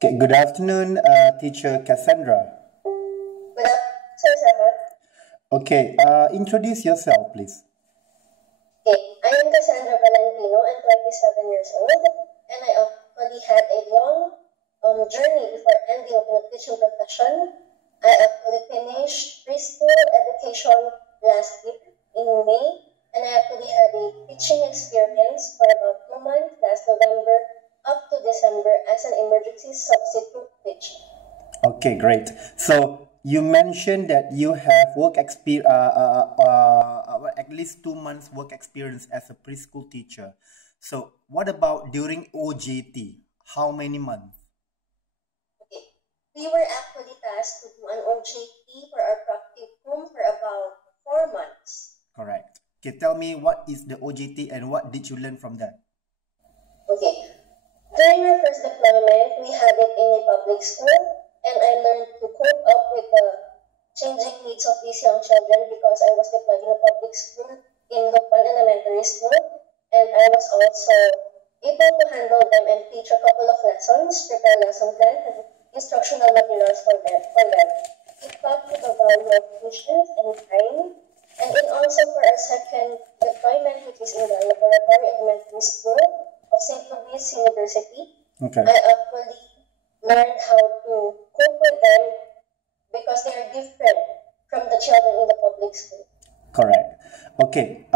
Okay, good afternoon, teacher Cassandra. Good afternoon, sir. Okay, introduce yourself, please. Okay, I am Cassandra Valentino. I'm 27 years old, and I actually had a long journey before ending up in the teaching profession. I actually finished preschool education last year in May, and I actually had a teaching experience for about 2 months last November up to December as an emergency substitute teacher. Okay, great. So you mentioned that you have at least 2 months work experience as a preschool teacher. So what about during OJT? How many months? Okay, we were actually tasked to do an OJT for our practicum for about 4 months. Correct. Okay, tell me what is the OJT and what did you learn from that? Okay, during our first deployment, we had it in a public school, and I learned to cope up with the changing needs of these young children because I was deployed in a public school in Lukban Elementary School, and I was also able to handle them and teach a couple of lessons, prepare lesson plans, and instructional materials for them. It taught me the value of patience and time, and then also for our second deployment, which is in the Laboratory Elementary School of St. Louis University. Okay. I actually learned how to cope with them because they are different from the children in the public school. Correct. Okay.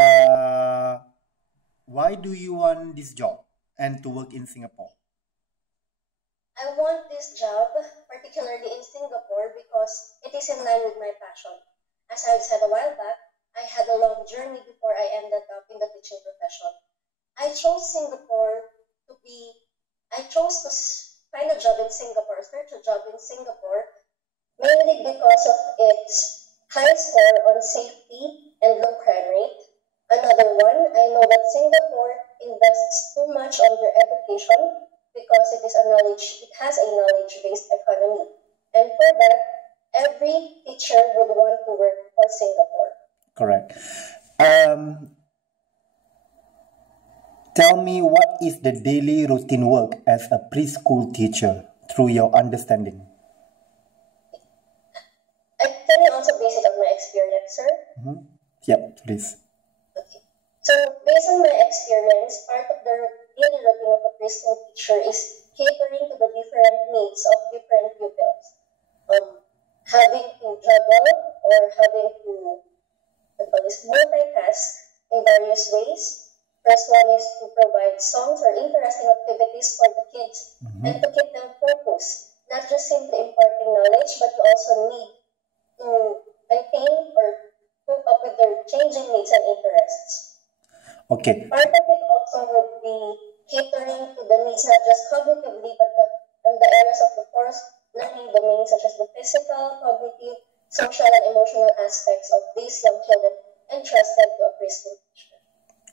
Why do you want this job and to work in Singapore? I want this job, particularly in Singapore, because it is in line with my passion. As I've said a while back, I had a long journey before I ended up in the teaching profession. I chose to find a job in Singapore, search a job in Singapore, mainly because of its high score on safety and low crime rate. Another one, I know that Singapore invests too much on their education because it has a knowledge-based economy. And for that, every teacher would want to work for Singapore. Correct. Tell me, what is the daily routine work as a preschool teacher through your understanding? Can I also base it on my experience, sir? Yep, please. Okay. So, based on my experience, part of the daily routine of a preschool teacher is catering to the different needs of different pupils. Having to juggle or having to multitask in various ways. First one is to provide songs or interesting activities for the kids and to keep them focused. Not just simply imparting knowledge, but you also need to maintain or cope up with their changing needs and interests. Okay. Part of it also would be catering to the needs not just cognitively, but in the areas of the course learning domains such as the physical, cognitive, social, and emotional aspects of these young children entrusted to a preschool teacher.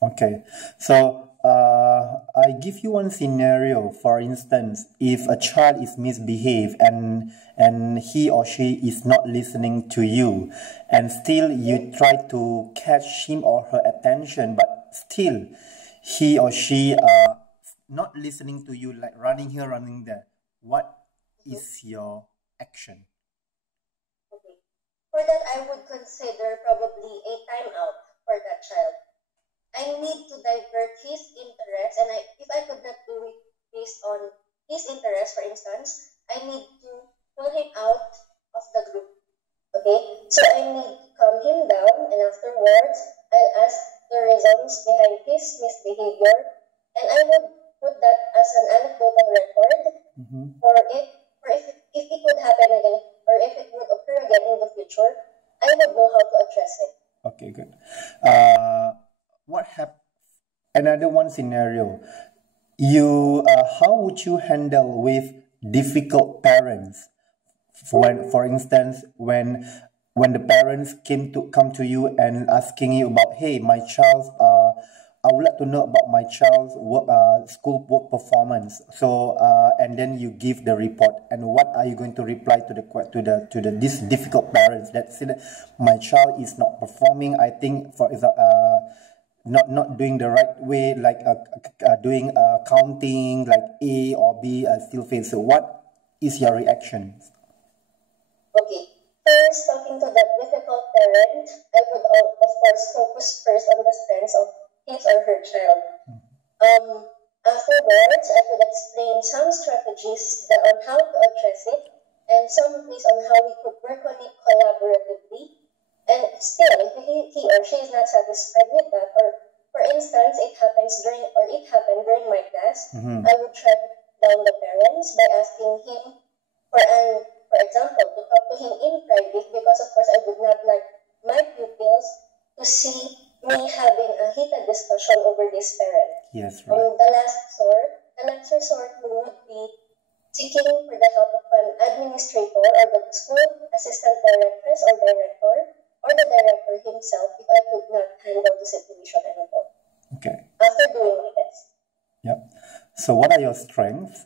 Okay, so I give you one scenario. For instance, if a child is misbehaved and he or she is not listening to you, and still you try to catch him or her attention, but still he or she not listening to you, like running here, running there, what is your action? Okay. For that, I would consider probably a timeout for that child. I need to divert his interest, and if I could not do it based on his interest, for instance, I need to pull him out of the group. Okay? So I need to calm him down, and afterwards, I'll ask the reasons behind his misbehavior, and I would put that as an anecdotal record for if it would happen again, or if it would occur again in the future, I would know how to address it. Okay, good. Another one scenario, how would you handle with difficult parents? For instance, when the parents come to you and asking you about, hey, my child's I would like to know about my child's school work performance. So and then you give the report, and what are you going to reply to these difficult parents that say that my child is not performing? I think for not doing the right way, like doing counting like A or B, still fail. So what is your reaction? Okay. First, talking to that difficult parent, I would of course focus first on the strengths of his or her child. Afterwards, I could explain some strategies on how to address it and some ways on how we could work on it collaboratively. And still, if he or she is not satisfied with that, or for instance, it happened during my class, I would track down the parents by asking him for example, to talk to him in private, because of course I would not like my pupils to see me having a heated discussion over this parent. Yes, right. The last resort would be seeking for the help of an administrator or the school assistant directress or director or the director himself if I could not handle the situation anymore. Okay. After doing my best. Yep. So what are your strengths?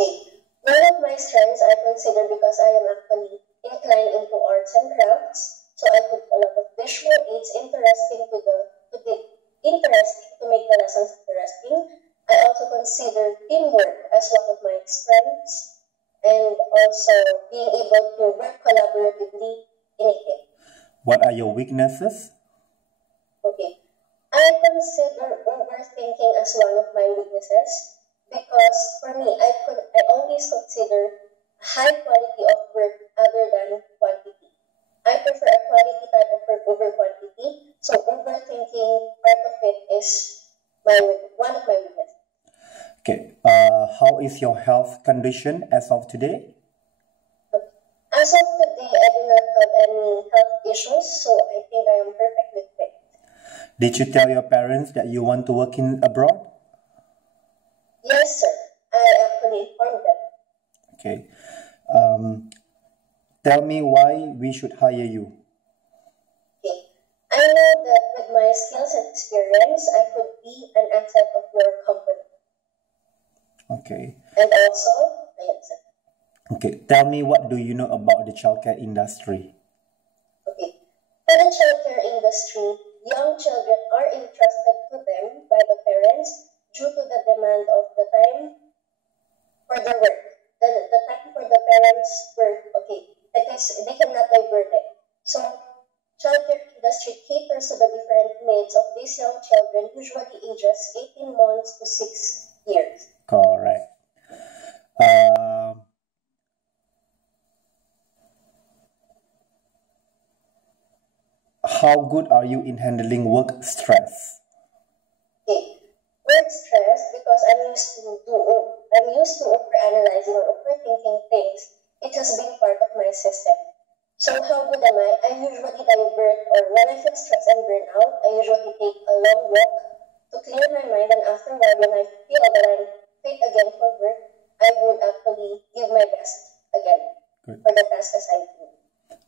Okay. One of my strengths I consider, because I am actually inclined into arts and crafts, so I put a lot of visual aids interesting to make the lessons interesting. I also consider teamwork as one of my strengths, and also being able to work collaboratively in a team. What are your weaknesses? Okay. I consider overthinking as one of my weaknesses, because for me, I always consider high quality of work other than quantity. I prefer a quality type of work over quantity, so overthinking part of it is one of my weaknesses. Okay. How is your health condition as of today? As of today, I do not have any health issues, so I think I am perfectly fit. Did you tell your parents that you want to work in abroad? Yes, sir. I actually informed them. Okay. Tell me why we should hire you. Okay. I know that with my skills and experience, I could be an asset of your company. Okay. And also, yes, sir. Okay. Tell me, what do you know about the childcare industry? Okay. For the childcare industry, young children are entrusted to them by the parents due to the demand of the time for their work. The time for the parents' work, okay, because they cannot divert it. So, childcare industry caters to the different needs of these young children, usually ages 18 months to 6 years. Correct. How good are you in handling work stress? Okay. Work stress, because I'm used to overanalyzing or overthinking things. It has been part of my system. So how good am I? I usually divert, or when I feel stressed and burnt out, I usually take a long walk to clear my mind, and after a while, when I feel that I'm fit again for work, I would actually give my best again for the task assigned to me.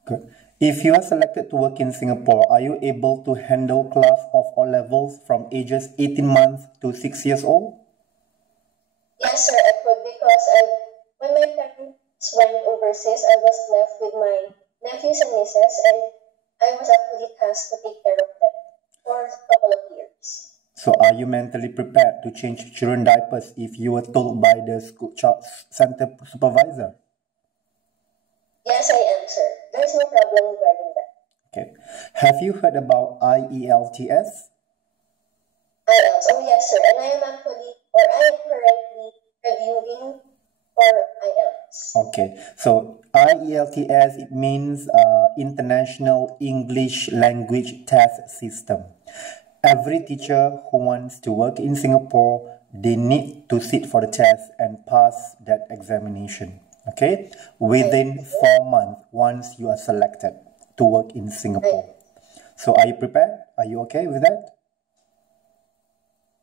Good. If you are selected to work in Singapore, are you able to handle class of all levels from ages 18 months to 6 years old? Yes, sir, I could, because when my parents went overseas, I was left with my nephews and nieces, and I was actually tasked to take care of them for a couple of years. So are you mentally prepared to change children diapers if you were told by the school child center supervisor? Yes, I am, sir. There's no problem regarding that. Okay. Have you heard about IELTS? IELTS. Oh, yes, sir. And I am currently reviewing for IELTS. Okay. So IELTS, it means International English Language Test System. Every teacher who wants to work in Singapore, they need to sit for the test and pass that examination. Okay? Within 4 months, once you are selected to work in Singapore. So are you prepared? Are you okay with that?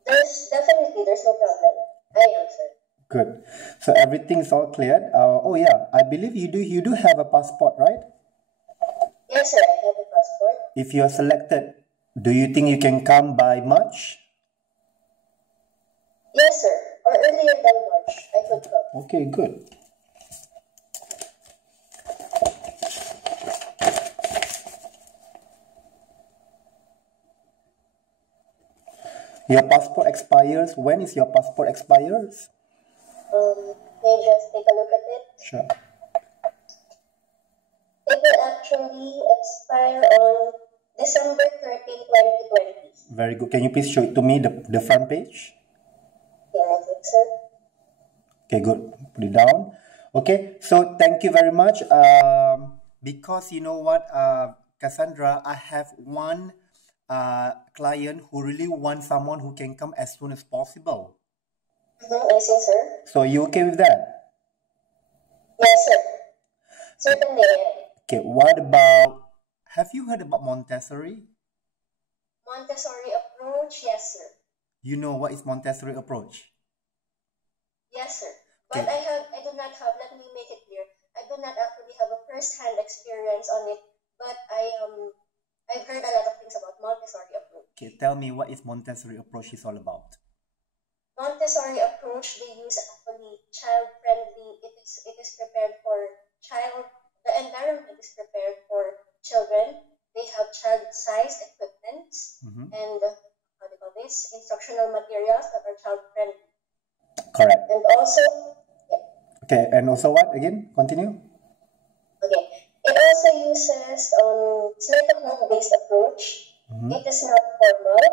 There's no problem. I am, sir. Good. So everything's all cleared. Oh yeah, I believe you do have a passport, right? Yes, sir. I have a passport. If you are selected, do you think you can come by March? Yes, sir. Or earlier than March, I could come. Okay, good. Your passport expires. When is your passport expires? May I just take a look at it? Sure. It will actually expire on December 13, 2020. Very good. Can you please show it to me, the front page? Yeah, I think so. Okay, good. Put it down. Okay, so thank you very much. Because you know what, Cassandra, I have one client who really wants someone who can come as soon as possible. I see, sir. So are you okay with that? Yes, sir. Certainly. Okay, what about, have you heard about Montessori? Montessori approach? Yes, sir. You know what is Montessori approach? Yes, sir. Okay. But I do not have, let me make it clear, I do not actually have a first-hand experience on it, but I've heard a lot of things about Montessori approach. Okay, tell me what is Montessori approach is all about. Montessori approach, they use actually child-friendly, it is prepared for the environment is prepared for children. They have child-sized equipments and how do you call this? Instructional materials that are child-friendly. Correct. And also, okay, and also what again? Continue. Okay, it also uses it's like a home-based approach. It is not formal.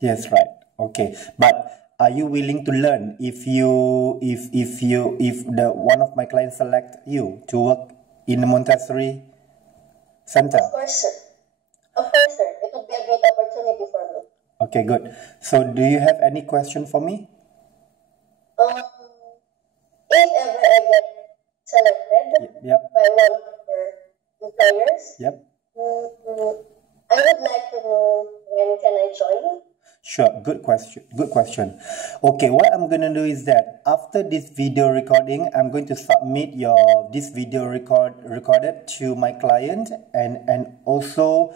Yes, right. Okay, but are you willing to learn if the one of my clients select you to work in the Montessori center? Of course, sir. Of course, sir. It would be a great opportunity for me. Okay, good. So, do you have any question for me? If ever I get selected by one of your employers, I would like to know when can I join? Sure, good question. Good question. Okay, what I'm gonna do is that after this video recording, I'm going to submit this video recorded to my client, and also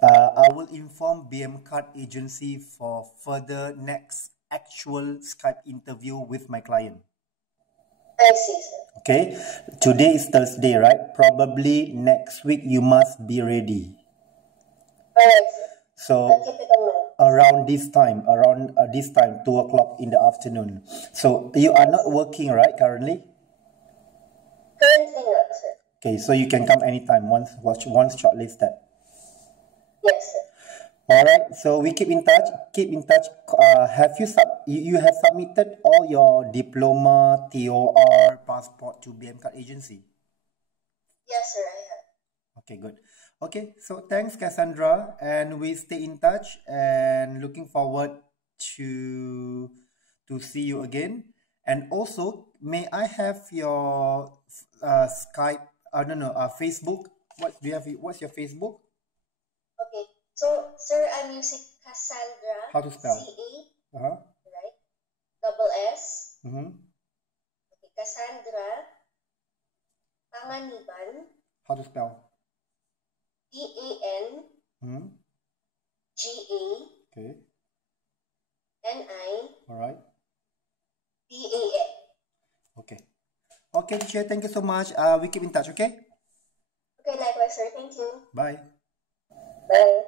I will inform BM Card Agency for further next actual Skype interview with my client. I see, sir. Okay, today is Thursday, right? Probably next week you must be ready. Alright, sir. So I'll keep it in mind. around this time, 2 o'clock in the afternoon. So you are not working, right, currently? Currently not, sir. Okay, so you can come anytime once shortlisted. Yes, sir. All right, so we keep in touch. Keep in touch. Have you have submitted all your diploma, TOR, passport to BM Card Agency? Yes, sir, I have. Okay, good. Okay, so thanks, Cassandra, and we stay in touch and looking forward to see you again. And also, may I have your Skype? Facebook. What's your Facebook? Okay, so sir, I'm using Cassandra. How to spell? CA. Right. Double S. Okay, Cassandra. Panganiban. How to spell? PANGA. Okay. NI. All right. BAN. Okay. Okay, teacher. Thank you so much. We keep in touch. Okay. Okay, likewise, sir. Thank you. Bye. Bye.